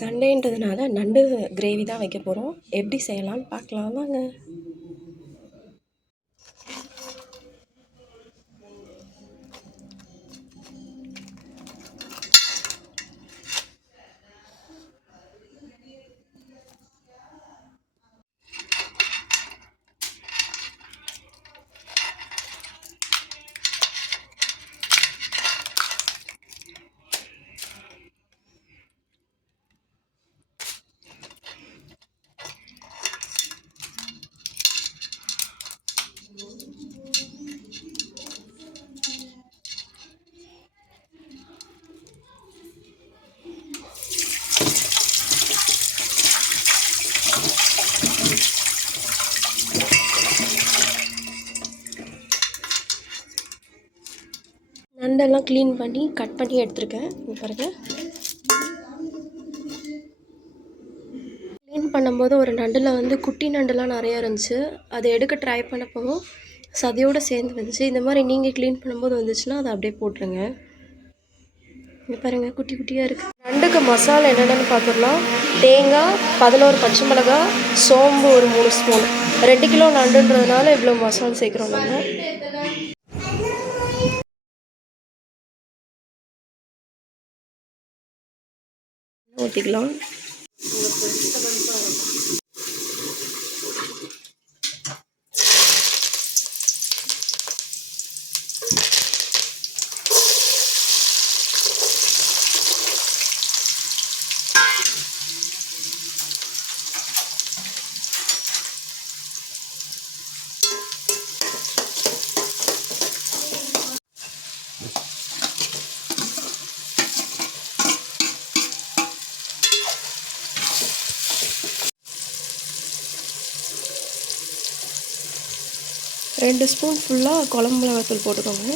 சண்டேன்றதுனால நண்டு கிரேவி தான் வைக்க போகிறோம். எப்படி செய்யலாம்னு பார்க்கலாம் வாங்க. நண்டெல்லாம் க்ளீன் பண்ணி கட் பண்ணி எடுத்துருக்கேன். பாருங்கள், க்ளீன் பண்ணும்போது ஒரு நண்டில் வந்து குட்டி நண்டுலாம் நிறையா இருந்துச்சு. அதை எடுக்க ட்ரை பண்ணப்போ சதையோடு சேர்ந்து வந்துச்சு. இந்த மாதிரி நீங்கள் க்ளீன் பண்ணும்போது வந்துச்சுன்னா அதை அப்படியே போட்டுருங்க. இங்கே பாருங்கள், குட்டி குட்டியாக இருக்குது. நண்டுக்கு மசாலா என்னென்னு பார்த்துடலாம். தேங்காய் 11 பச்சை மிளகாய், சோம்பு ஒரு 3 ஸ்பூன். 2 கிலோ நண்டுன்றதுனால இவ்வளோ மசாலா சேர்க்குறோம். நம்ம ஊற்றிக்கலாம். ரெண்டு ஸ்பூன் ஃபுல்லாக குழம்பு மிளகாத்தூள் போட்டுக்கோங்க.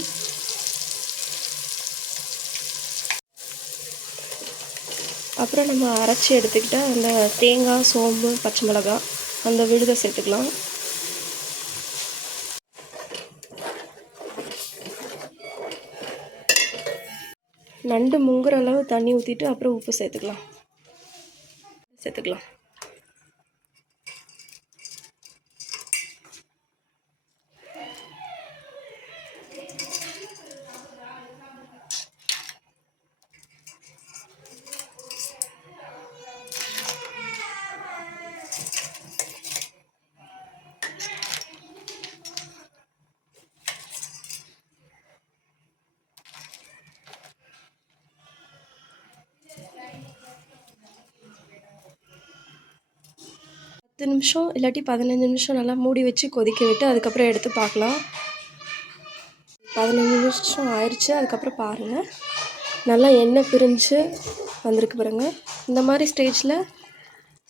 அப்புறம் நம்ம அரைச்சி எடுத்துக்கிட்ட அந்த தேங்காய், சோம்பு, பச்சை மிளகாய் அந்த விழுதை சேர்த்துக்கலாம். நண்டு முங்குற அளவு தண்ணி ஊற்றிட்டு அப்புறம் உப்பு சேர்த்துக்கலாம். 10 நிமிஷம் இல்லாட்டி 15 நிமிஷம் நல்லா மூடி வச்சு கொதிக்க விட்டு அதுக்கப்புறம் எடுத்து பார்க்கலாம். 15 நிமிஷம் ஆயிடுச்சு. அதுக்கப்புறம் பாருங்கள், நல்லா எண்ணெய் பிரிஞ்சு வந்திருக்கு பாருங்க. இந்த மாதிரி ஸ்டேஜில்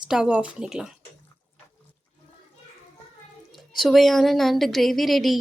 ஸ்டவ் ஆஃப் பண்ணிக்கலாம். சுவையான நண்டு கிரேவி ரெடி.